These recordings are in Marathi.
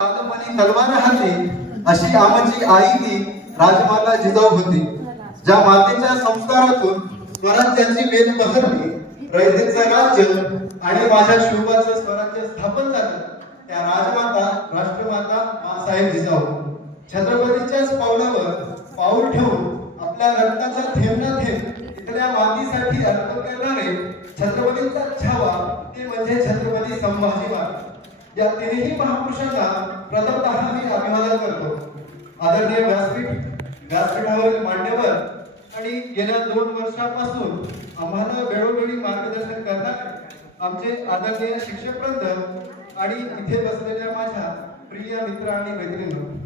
बालपणी तलवार हाती अशी आमची आई ती राजमाता जिजाऊ होती. ज्या मातेच्या संस्कारातून स्वराज्याची वेद पसरली रयतेचं राज्य आणि माझ्या शिवबाचं स्वराज्य स्थापन झालं. त्या राजमाता राष्ट्रमाता मासाहेब जिजाऊ. छत्रपतीच्याच पावलावर पाऊल ठेवून आपल्या रक्ताचा थेंब ना थेंब इथल्या मातीसाठी अर्पण करणारे छत्रपतींचा छावा ते म्हणजे छत्रपती संभाजी महाराज या तिन्ही महापुरुषांना प्रथमतः मी अभिवादन करतो. आदरणीय व्यासपीठ व्यासपीठावरील मान्यवर आणि गेल्या दोन वर्षापासून आम्हाला वेळोवेळी मार्गदर्शन करणारे आमचे आदरणीय शिक्षकवृंद आणि इथे बसलेल्या माझ्या प्रिय मित्र आणि मैत्रिणी.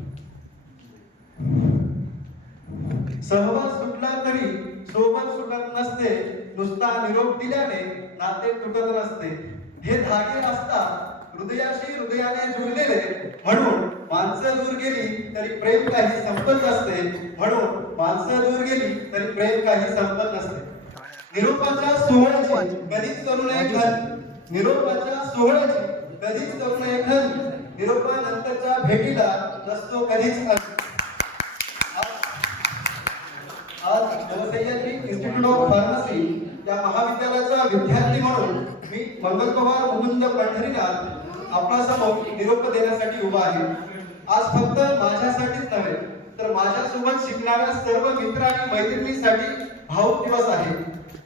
सहवास सुटला तरी सोबत सुटत नसते नुसता निरोप दिल्याने नाते तुटत नसते. हे धागे असतात हृदयाशी हृदयाने जुळलेले. म्हणून माणसं दूर गेली तरी प्रेम काही संपत नसते. म्हणून माणसं दूर गेली तरी प्रेम काही संपत नसते. निरोपाच्या सोहळ्याची कधीच करू नये घन निरोपाच्या सोहळ्याची कधीच करू नये घन निरोपानंतरच्या भेटीला नसतो कधीच आज नवसह्याद्री इन्स्टिट्यूट ऑफ फार्मसी या महाविद्यालयाचा विद्यार्थी म्हणून मी मंगलकुमार मुकुंद पंढरीनाथ आपणासमोर निरोप देण्यासाठी उभा आहे. आज फक्त माझ्यासाठीच नव्हे तर माझ्यासोबत शिकणाऱ्या सर्व मित्र आणि मैत्रिणींसाठी भाऊक दिवस आहे.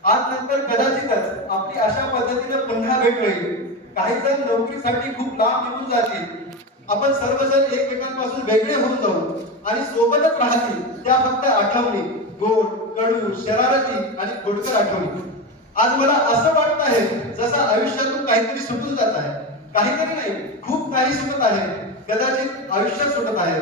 आज नंतर कदाचितच आपली अशा पद्धतीने पुन्हा भेट होईल. काही जण नोकरीसाठी खूप लांब निघून जातील. आपण सर्वजण एकमेकांपासून वेगळे होऊन जाऊ आणि सोबतच राहतील त्या फक्त आठवणी. गोड कडू शरारती आणि खोडकर आठवणी. आज मला असं वाटत आहे जसं आयुष्यातून काहीतरी सुटून जात आहे. काहीतरी नाही खूप काही सुटत आहे. कदाचित आयुष्यात सुटत आहे.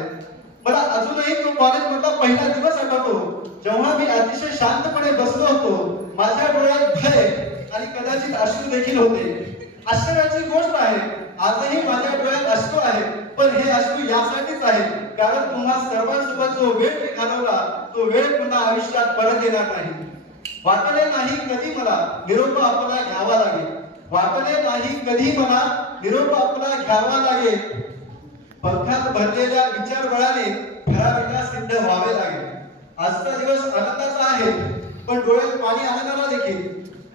मला अजूनही तो कॉलेज मधला पहिला दिवस आठवतो जेव्हा मी अतिशय शांतपणे बसलो होतो. माझ्या डोळ्यात भय आणि कदाचित अश्रू देखील होते. आश्चर्याची गोष्ट आहे आजही माझ्या डोळ्यात अश्रू आहे पण हे अश्रू यासाठीच आहे. कारण तुम्हा सर्वांसोबत जो वेळ घालवला तो वेळ पुन्हा आयुष्यात परत येणार नाही. वाटले नाही कधी मला निरोप आपला घ्यावा लागेल. वाटले नाही कधी मला निरोप आपला घ्यावा लागेल. पंखात भरलेल्या विचार बळाने ठराविका सिद्ध व्हावे लागेल. आजचा दिवस आनंदाचा आहे पण डोळ्यात पाणी आनंदाला देखील.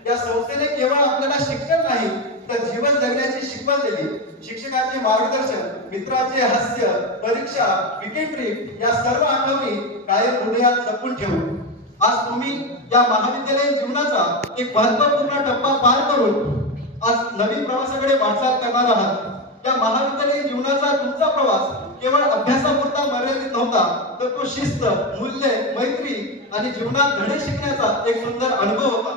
या संस्थेने केवळ आपल्याला शिक्षण नाही तर जीवन जगण्याची शिकवण दिली. शिक्षकांचे मार्गदर्शन मित्राचे हास्य परीक्षा विकेट ट्रिप या सर्व आठवणी कायम हृदयात जपून ठेवू. आज तुम्ही या महाविद्यालयीन जीवनाचा एक महत्त्वपूर्ण टप्पा पार करून आज नवीन प्रवासाकडे वाटचाल करणार आहात. त्या महाविद्यालयीन जीवनाचा तुमचा प्रवास केवळ अभ्यासापुरता मर्यादित नव्हता तर तो शिस्त मूल्य मैत्री आणि जीवनात धडे शिकण्याचा एक सुंदर अनुभव होता.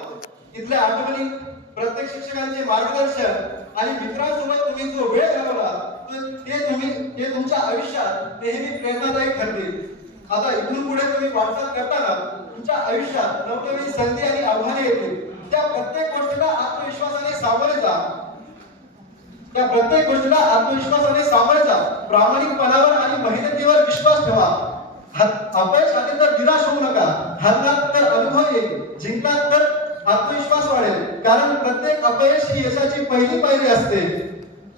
इथल्या आठवणी प्रत्येक शिक्षकांचे मार्गदर्शन आणि मित्रांसोबत तुम्ही जो वेळ घालवला तर ते तुम्ही ते तुमच्या आयुष्यात नेहमी प्रेरणादायी ठरतील. आता इथून पुढे तुम्ही वाटचाल करताना तुमच्या आयुष्यात नवनवीन संधी आणि आव्हाने येतील. त्या प्रत्येक गोष्टीला आत्मविश्वासाने सामोरे जा. त्या प्रत्येक गोष्टीला आत्मविश्वासाने सामोरे जा. प्रामाणिकपणावर आणि मेहनतीवर विश्वास ठेवा. अपयश आले तर निराश होऊ नका. हरलात तर अनुभव येईल. जिंकलात तर आत्मविश्वास वाढेल. कारण प्रत्येक अपयश ही यशाची पहिली पायरी असते.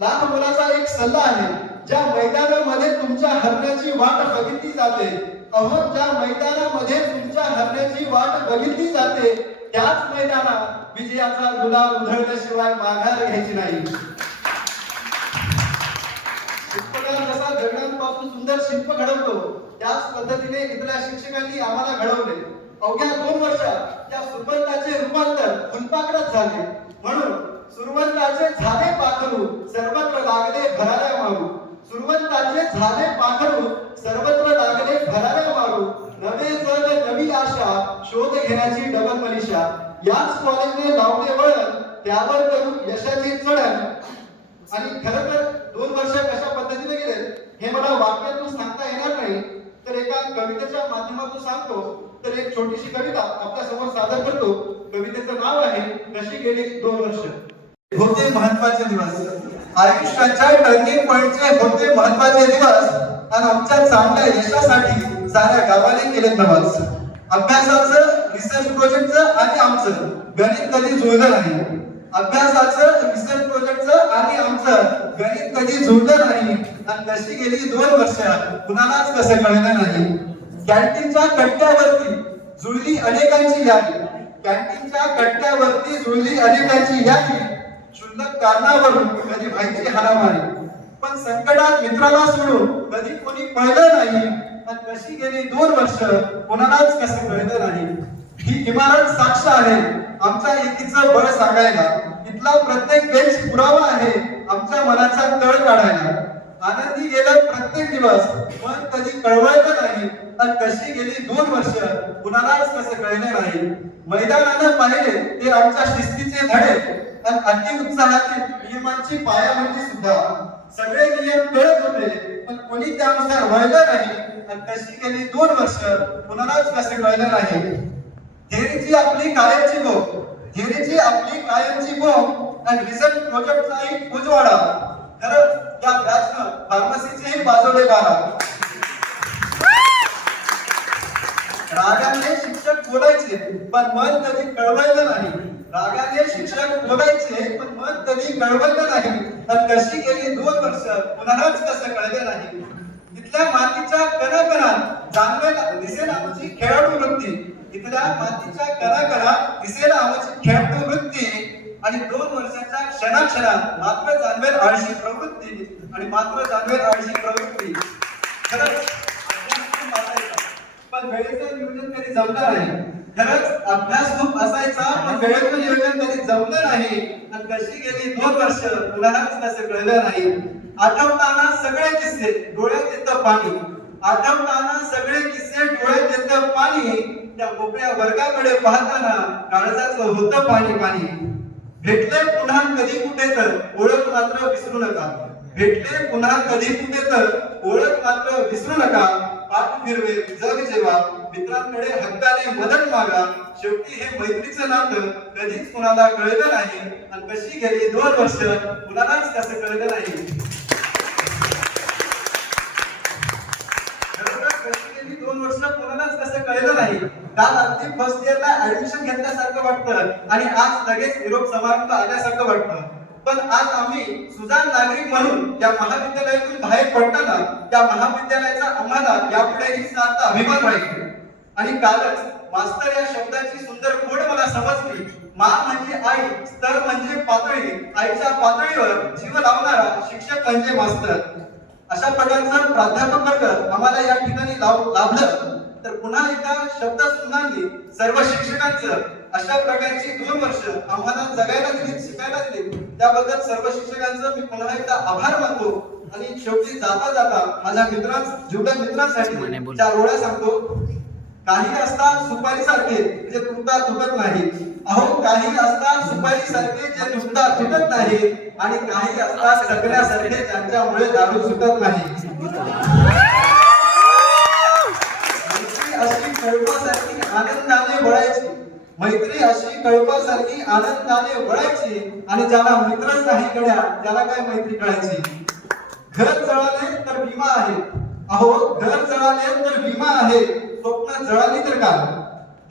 लहान मुलाचा एक सल्ला आहे. ज्या मैदानामध्ये तुमच्या हरण्याची वाट बघितली जाते अहो ज्या मैदानामध्ये तुमच्या हरण्याची वाट बघितली जाते त्याच मैदानात विजयाचा गुलाब उधळल्याशिवाय माघार घ्यायची नाही. शिल्पकार जसा दगडांपासून सुंदर शिल्प घडवतो त्याच पद्धतीने इथल्या शिक्षकांनी आम्हाला घडवले. अवघ्या दोन वर्षात त्या सुरवंताचे रूपांतर फुलपाखरात झाले. म्हणून सुरवंताचे झाले पाखरू सर्वत्र लागले भराऱ्या मारू सुरवंताचे झाले पाखरू सर्वत्र लागले भराऱ्या मारू. नवे जग नवी आशा शोध घेण्याची डबल मनीषा. याच कॉलेजने लावले वळण त्यावर करून यशाची चढण. आणि खर तर दोन वर्ष कशा पद्धतीने गेले हे मला वाक्यातून सांगता येणार नाही. तर एका कवितेच्या माध्यमातून सांगतो. तर एक छोटीशी कविता आपल्यासमोर सादर करतो. कवितेचं नाव आहे कशी गेली दोन वर्ष. होते महत्त्वाचे दिवस आयुष्याच्या टर्निंग पॉइंटचे होते महत्त्वाचे दिवस आणि आमच्या चांगल्या यशासाठी साऱ्या गावाने केले प्रवास अभ्यासाचं रिसर्च प्रोजेक्टचं आणि आमचं. गणित कधी जुळलं नाही. अभ्यासाचं रिसर्च प्रोजेक्टचं आणि आमचं. गणित कधी जुळलं नाही. आणि तशी गेली दोन वर्ष कुणालाच कसं कळलं नाही. कॅन्टीनच्या कट्ट्यावरती जुळली अनेकांची यादी. कॅन्टीनच्या कट्ट्यावरती जुळली अनेकांची यादी. क्षुल्लक कारणावरून कधी व्हायची हाणामारी. पण संकटात मित्राला सोडून कधी कोणी पळलं नाही. आणि कशी गेली दोन वर्ष कोणालाच कसं कळलं नाही. ही इमारत साक्ष आहे. आमच्या एकीचं बळ सांगायला. इथला प्रत्येक बेंच पुरावा आहे. आमच्या मनाचा तळ काढायला. आनंदी गेलं प्रत्येक दिवस. पण कधी कळवायचं नाही. तर कशी गेली दोन वर्ष कुणालाच कसं कळलं नाही. मैदानानं पाहिले ते आमच्या शिस्तीचे धडे. आणि अति उत्साहातील नियमांची पायाभरणी म्हणजे सुद्धा. सगळे नियम कळत होते पण कोणी त्यानुसार वळलं नाही. आणि तशी गेली दोन वर्ष कुणालाच कसे वळलं नाही थेरीची आपली कायमची बोम थेरीची आपली कायमची बोम आणि रिझल्ट प्रोजेक्टचा एक उजवाडा. खरं या बॅचनं फार्मसीचेही बाजवले बारा रागाने शिक्षक बोलायचे पण मन कधी कळवायचं नाही. रागाने शिक्षक बोलायचे पण मन कधी कळवायचं नाही. तर कशी गेली दोन वर्ष कुणालाच कसं कळले नाही. तिथल्या मातीच्या कणाकणात जाणवेला दिसेल आमची खेळाडू वृत्ती. इथल्या मातीच्या कणाकणात दिसेल आमची खेळाडू वृत्ती. आणि दोन वर्षाच्या क्षणाक्षणात मात्र जाणवेल आळशी प्रवृत्ती. आणि मात्र जाणवेल आळशी प्रवृत्ती खरंच अभ्यास खूप असायचा, पण वेळेचं नियोजन कधी जमलं नाही खरंच अभ्यास खूप असायचा पण वेळेचं नियोजन कधी जमलं नाही आणि कशी गेली दोन वर्ष? कुणालाच कसं कळलं नाही. आठवताना सगळे किस्से डोळ्यात येतं पाणी. आठवताना सगळे किस्से डोळ्यात येतं पाणी. त्या मोकळ्या वर्गाकडे पाहताना काळजाचं होतं पाणी पाणी. भेटले पुन्हा कधी कुठे तर ओळख मात्र विसरू नका. भेटले पुन्हा कधी कुठे तर ओळख मात्र विसरू नका. पाठ फिरवे जग जेवा. मित्रांकडे हक्काने मदत मागा शेवटी हे मैत्रीचं नातं कधीच कुणाला कळलं नाही. आणि कशी गेली दोन वर्ष कुणालाच कसं कळलं नाही. दोन वर्ष कोणालाच कसं कळलं नाही. काल अगदी फर्स्ट इयरला ऍडमिशन घेतल्यासारखं वाटतं आणि आज लगेच युरोप समारंभ आल्यासारखं वाटतं. पण आज आम्ही सुजाण नागरिक म्हणून या महाविद्यालयातून बाहेर पडताना त्या महाविद्यालयाचा आम्हाला यापुढेही सार्थ अभिमान पाहिजे आणि कालच मास्तर या शब्दाची सुंदर कोड मला समजली. मा म्हणजे आई स्तर म्हणजे पातळी आईच्या पातळीवर जीव लावणारा शिक्षक म्हणजे मास्तर. अशा प्रकारचं प्राध्यापक वर्ग आम्हाला या ठिकाणी लाभलं. तर पुन्हा एकदा शब्द सुनांनी सर्व शिक्षकांचं अशा प्रकारची दोन वर्ष आम्हाला जगायला दिली शिकायला दिली. त्याबद्दल सर्व शिक्षकांचं मी पुन्हा एकदा आभार मानतो. आणि शेवटी जाता जाता माझ्या मित्रां जीवलग मित्रांसाठी चार ओळ्या सांगतो. काही असतात सुपारी सारखे जे तुटता तुटत नाही. अहो काही असतात सुपारी सारखे जे तुटता तुटत नाही आणि काही असतात सगळ्यासारखे ज्यांच्यामुळे दारू सुटत नाही. अशी कळपासारखी आनंदाने वळायची. मैत्री अशी कळपासारखी आनंदाने वळायची आणि ज्याला मित्रच नाही कळ्या त्याला काय मैत्री कळायची घर जळाले तर विमा आहे. अहो घर जळाले तर विमा आहे. स्वप्न जळाली तर काय?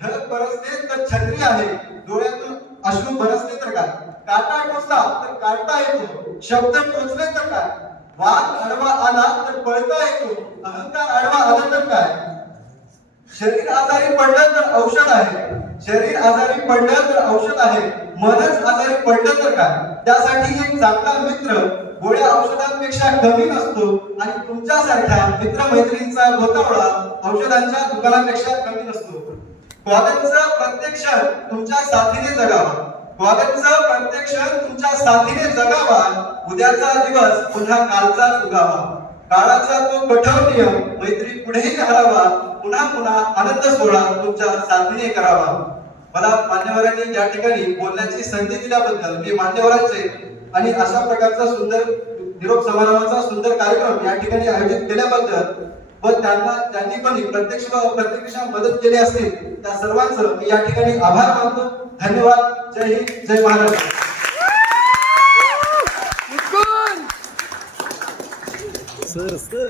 ढग बरसले तर छत्री आहे. डोळ्यातून अश्रू बरसले तर काय? काटा टोचला तर काढता येतो. शब्द टोचले तर काय? वाद आडवा आला तर पळता येतो. अहंकार आडवा आला तर काय? शरीर आजारी पडलं तर औषध आहे. शरीर आजारी पडलं तर औषध आहे. मनच आजारी पडलं तर काय? त्यासाठी एक चांगला मित्र गोळ्या औषधांपेक्षा कमी नसतो आणि तुमच्यासारख्या मित्रमैत्रिणीचा गोतावळा औषधांच्या दुकानापेक्षा कमी नसतो. कॉलेजचा प्रत्येक क्षण तुमच्या साथीने जगावा. कॉलेजचा प्रत्येक क्षण तुमच्या साथीने जगावा. उद्याचा दिवस पुन्हा कालचा उगावा. काळाचा तो कठोर नियम मैत्री पुढेही हरावा. पुन्हा पुन्हा आनंद सोहळा तुमच्या साथीने करावा. मला मान्यवरांनी या ठिकाणी बोलण्याची संधी दिल्याबद्दल मी मान्यवरांचे आणि अशा प्रकारचा सुंदर निरोप समारंभाचा सुंदर कार्यक्रम या ठिकाणी आयोजित केल्याबद्दल व त्यांना त्यांनी पण प्रत्यक्ष व अप्रत्यक्ष मदत केली असतील त्या सर्वांचं मी या ठिकाणी आभार मानतो. धन्यवाद. जय हिंद. जय महाराष्ट्र सर सर.